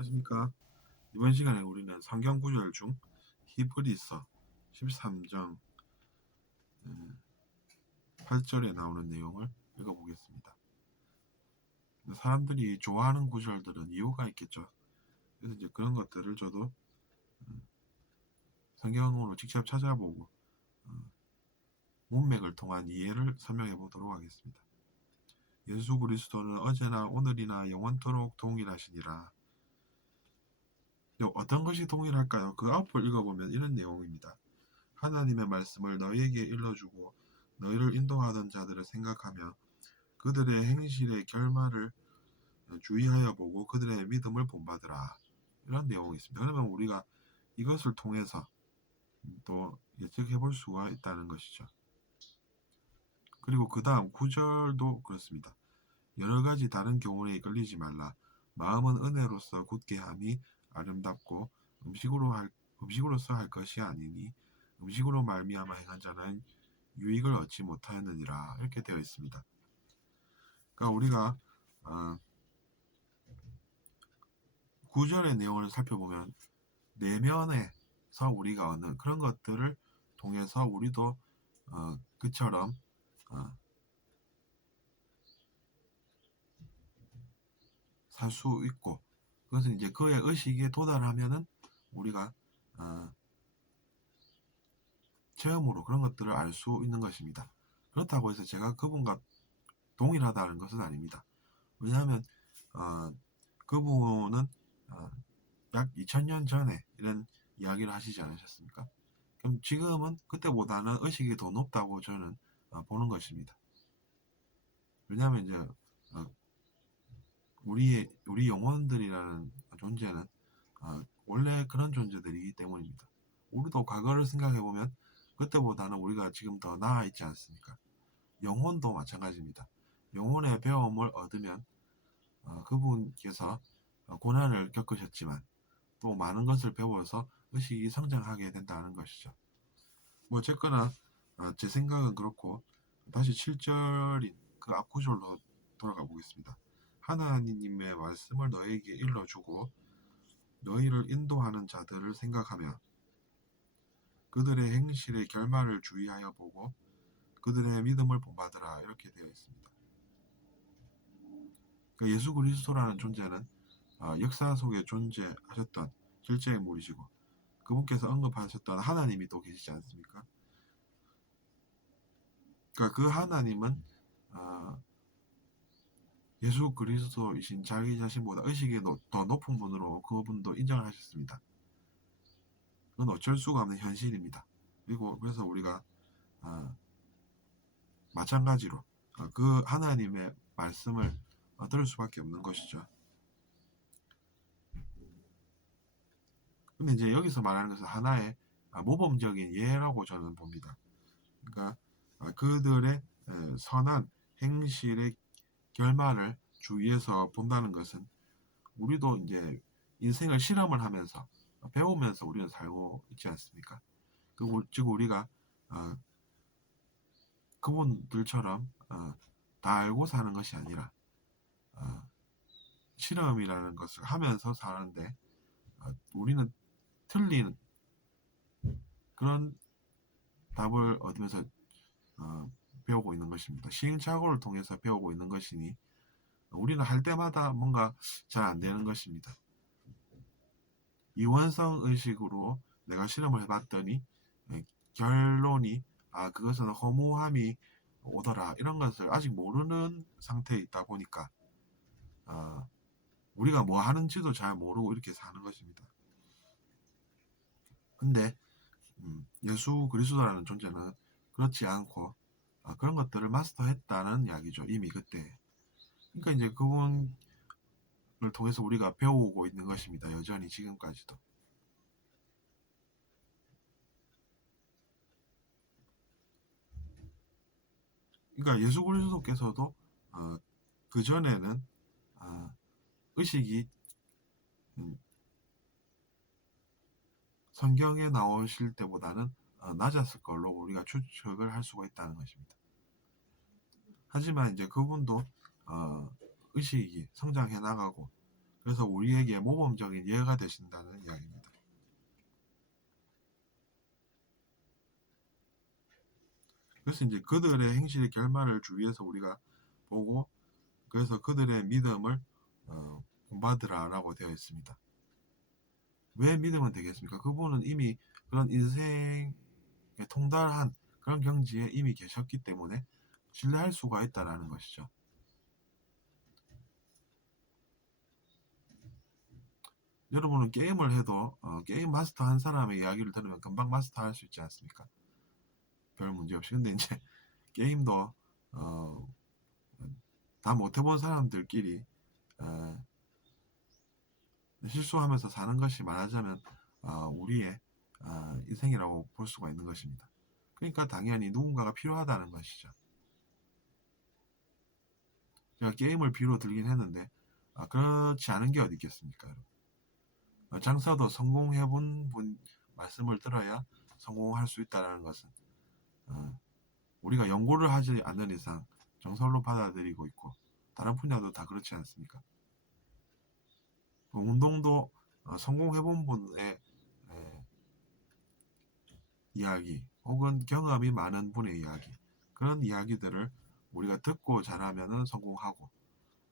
안녕하십니까. 이번 시간에 우리는 성경 구절 중 히브리서 13장 8절에 나오는 내용을 읽어보겠습니다. 사람들이 좋아하는 구절들은 이유가 있겠죠. 그래서 이제 그런 것들을 저도 성경으로 직접 찾아보고 문맥을 통한 이해를 설명해 보도록 하겠습니다. 예수 그리스도는 어제나 오늘이나 영원토록 동일하시니라. 어떤 것이 동일할까요? 그 앞을 읽어보면 이런 내용입니다. 하나님의 말씀을 너희에게 일러주고 너희를 인도하던 자들을 생각하며 그들의 행실의 결말을 주의하여 보고 그들의 믿음을 본받으라. 이런 내용이 있습니다. 그러면 우리가 이것을 통해서 또 예측해 볼 수가 있다는 것이죠. 그리고 그 다음 9절도 그렇습니다. 여러 가지 다른 교훈에 이끌리지 말라. 마음은 은혜로서 굳게 함이 아름답고 음식으로서 할 것이 아니니 음식으로 말미암아 행한 자는 유익을 얻지 못하였느니라. 이렇게 되어 있습니다. 그러니까 우리가 9절의 내용을 살펴보면 내면에서 우리가 얻는 그런 것들을 통해서 우리도 그처럼 살 수 있고, 그것은 이제 그의 의식에 도달하면은 우리가 체험으로 그런 것들을 알 수 있는 것입니다. 그렇다고 해서 제가 그분과 동일하다는 것은 아닙니다. 왜냐하면 그분은 약 2000년 전에 이런 이야기를 하시지 않으셨습니까? 그럼 지금은 그때보다는 의식이 더 높다고 저는 보는 것입니다. 왜냐하면 이제 우리 영혼들이라는 존재는 원래 그런 존재들이기 때문입니다. 우리도 과거를 생각해 보면 그때보다는 우리가 지금 더 나아 있지 않습니까? 영혼도 마찬가지입니다. 영혼의 배움을 얻으면 그분께서 고난을 겪으셨지만 또 많은 것을 배워서 의식이 성장하게 된다는 것이죠. 뭐 어쨌거나 제 생각은 그렇고, 다시 7절인 그 앞구절로 돌아가 보겠습니다. 하나님의 말씀을 너에게 일러주고 너희를 인도하는 자들을 생각하며 그들의 행실의 결말을 주의하여 보고 그들의 믿음을 본받으라. 이렇게 되어 있습니다. 그러니까 예수 그리스도라는 존재는 역사 속에 존재하셨던 실제 인물이시고 그분께서 언급하셨던 하나님이 또 계시지 않습니까? 그러니까 그 하나님은 예수 그리스도이신 자기 자신보다 의식이 더 높은 분으로 그분도 인정을 하셨습니다. 그건 어쩔 수가 없는 현실입니다. 그래서 우리가 마찬가지로 그 하나님의 말씀을 들을 수밖에 없는 것이죠. 근데 이제 여기서 말하는 것은 하나의 모범적인 예라고 저는 봅니다. 그러니까 그들의 선한 행실의 결말을 주위에서 본다는 것은 우리도 이제 인생을 실험을 하면서 배우면서 우리는 살고 있지 않습니까? 즉 우리가 그분들처럼 다 알고 사는 것이 아니라 실험이라는 것을 하면서 사는데 우리는 틀린 그런 답을 얻으면서 배우고 있는 것입니다. 시행착오를 통해서 배우고 있는 것이니 우리는 할 때마다 뭔가 잘 안 되는 것입니다. 이원성 의식으로 내가 실험을 해봤더니 결론이 그것은 허무함이 오더라, 이런 것을 아직 모르는 상태에 있다 보니까 우리가 뭐 하는지도 잘 모르고 이렇게 사는 것입니다. 근데 예수 그리스도라는 존재는 그렇지 않고 그런 것들을 마스터했다는 이야기죠. 이미 그때. 그러니까 이제 그분을 통해서 우리가 배우고 있는 것입니다. 여전히 지금까지도. 그러니까 예수 그리스도께서도 그 전에는 의식이 성경에 나오실 때보다는 낮았을 걸로 우리가 추측을 할 수가 있다는 것입니다. 하지만 이제 그분도 의식이 성장해 나가고 그래서 우리에게 모범적인 예가 되신다는 이야기입니다. 그래서 이제 그들의 행실의 결말을 주위에서 우리가 보고, 그래서 그들의 믿음을 본받으라라고 되어 있습니다. 왜 믿으면 되겠습니까? 그분은 이미 그런 인생에 통달한 그런 경지에 이미 계셨기 때문에 신뢰할 수가 있다라는 것이죠. 여러분은 게임을 해도 게임 마스터 한 사람의 이야기를 들으면 금방 마스터 할 수 있지 않습니까? 별 문제 없이. 근데 이제 게임도 어, 다 못해본 사람들끼리 실수하면서 사는 것이 말하자면 우리의 인생이라고 볼 수가 있는 것입니다. 그러니까 당연히 누군가가 필요하다는 것이죠. 제가 게임을 비로 들긴 했는데 그렇지 않은 게 어디 있겠습니까? 장사도 성공해본 분 말씀을 들어야 성공할 수 있다는 것은 우리가 연구를 하지 않는 이상 정설로 받아들이고 있고, 다른 분야도 다 그렇지 않습니까? 운동도 성공해본 분의 이야기 혹은 경험이 많은 분의 이야기, 그런 이야기들을 우리가 듣고 잘하면 성공하고,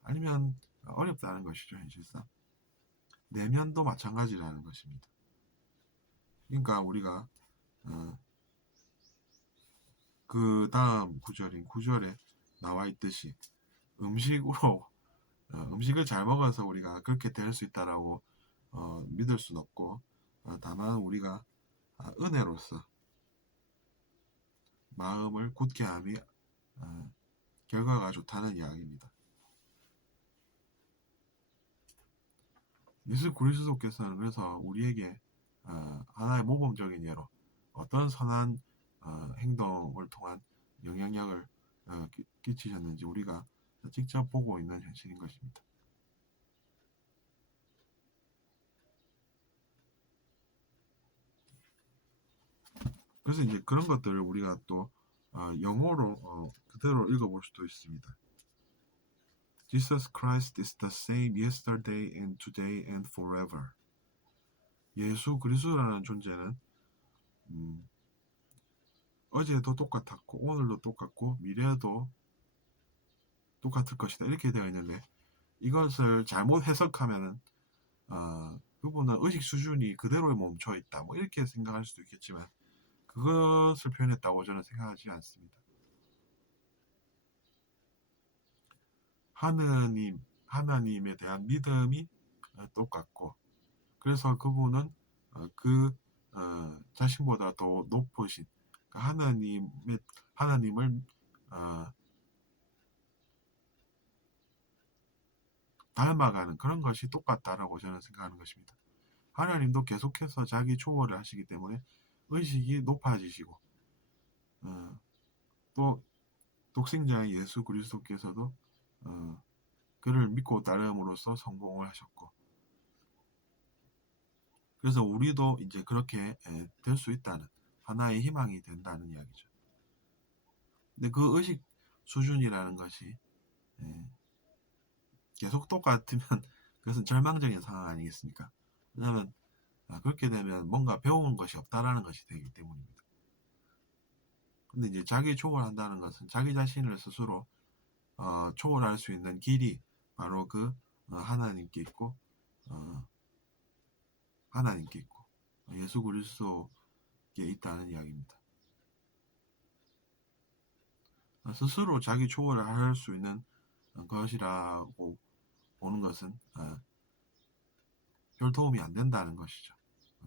아니면 어렵다는 것이죠. 현실상 내면도 마찬가지라는 것입니다. 그러니까 우리가 그 다음 구절인 9절에 나와 있듯이 음식으로 음식을 잘 먹어서 우리가 그렇게 될 수 있다라고 믿을 수는 없고, 다만 우리가 은혜로서 마음을 굳게 함이 결과가 좋다는 이야기입니다. 예수 그리스도께서는 그래서 우리에게 하나의 모범적인 예로 어떤 선한 행동을 통한 영향력을 끼치셨는지 우리가 직접 보고 있는 현실인 것입니다. 그래서 이제 그런 것들을 우리가 또 영어로 그대로 읽어볼 수도 있습니다. Jesus Christ is the same yesterday and today and forever. 예수 그리스도라는 존재는 어제도 똑같았고 오늘도 똑같고 미래에도 똑같을 것이다, 이렇게 되어 있는데, 이것을 잘못 해석하면은 그분은 의식 수준이 그대로에 멈춰 있다, 뭐 이렇게 생각할 수도 있겠지만 그것을 표현했다고 저는 생각하지 않습니다. 하나님에 대한 믿음이 똑같고, 그래서 그분은 그 자신보다 더 높으신 하나님을 닮아가는 그런 것이 똑같다라고 저는 생각하는 것입니다. 하나님도 계속해서 자기 초월을 하시기 때문에 의식이 높아지시고, 또 독생자의 예수 그리스도께서도 그를 믿고 따름으로써 성공을 하셨고, 그래서 우리도 이제 그렇게 될 수 있다는 하나의 희망이 된다는 이야기죠. 근데 그 의식 수준이라는 것이 계속 똑같으면 그것은 절망적인 상황 아니겠습니까? 왜냐하면 그렇게 되면 뭔가 배운 것이 없다라는 것이 되기 때문입니다. 근데 이제 자기 초월한다는 것은 자기 자신을 스스로 초월할 수 있는 길이 바로 그 하나님께 있고 예수 그리스도께 있다는 이야기입니다. 스스로 자기 초월을 할 수 있는 것이라고 보는 것은 별 도움이 안 된다는 것이죠.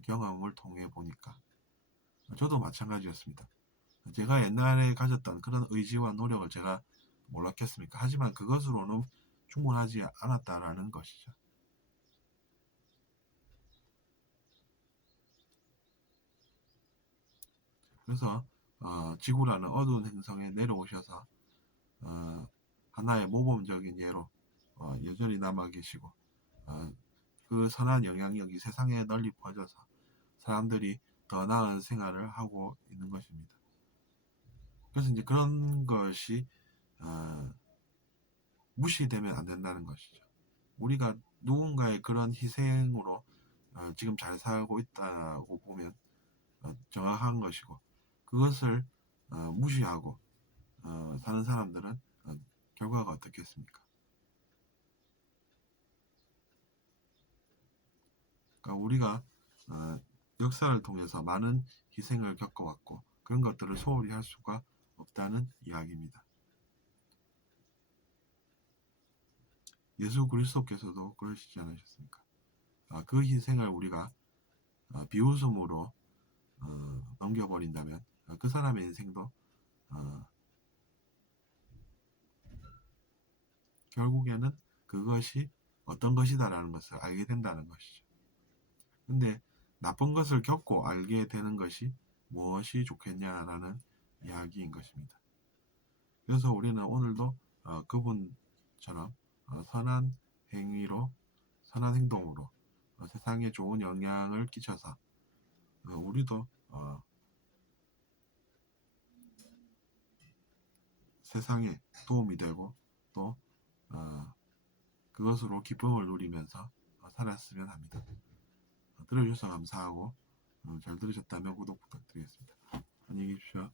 경험을 통해 보니까. 저도 마찬가지였습니다. 제가 옛날에 가졌던 그런 의지와 노력을 제가 몰랐겠습니까? 하지만 그것으로는 충분하지 않았다라는 것이죠. 그래서 지구라는 어두운 행성에 내려오셔서 하나의 모범적인 예로 여전히 남아 계시고, 그 선한 영향력이 세상에 널리 퍼져서 사람들이 더 나은 생활을 하고 있는 것입니다. 그래서 이제 그런 것이 무시되면 안 된다는 것이죠. 우리가 누군가의 그런 희생으로 지금 잘 살고 있다고 보면 정확한 것이고, 그것을 무시하고 사는 사람들은 결과가 어떻겠습니까? 그러니까 우리가 역사를 통해서 많은 희생을 겪어왔고 그런 것들을 소홀히 할 수가 없다는 이야기입니다. 예수 그리스도께서도 그러시지 않으셨습니까? 그 희생을 우리가 비웃음으로 넘겨버린다면 그 사람의 인생도 결국에는 그것이 어떤 것이다라는 것을 알게 된다는 것이죠. 근데 나쁜 것을 겪고 알게 되는 것이 무엇이 좋겠냐라는 이야기인 것입니다. 그래서 우리는 오늘도 그분처럼 선한 행위로, 선한 행동으로 세상에 좋은 영향을 끼쳐서 우리도 세상에 도움이 되고 또 그것으로 기쁨을 누리면서 살았으면 합니다. 들어주셔서 감사하고 잘 들으셨다면 구독 부탁드리겠습니다. 안녕히 계십시오.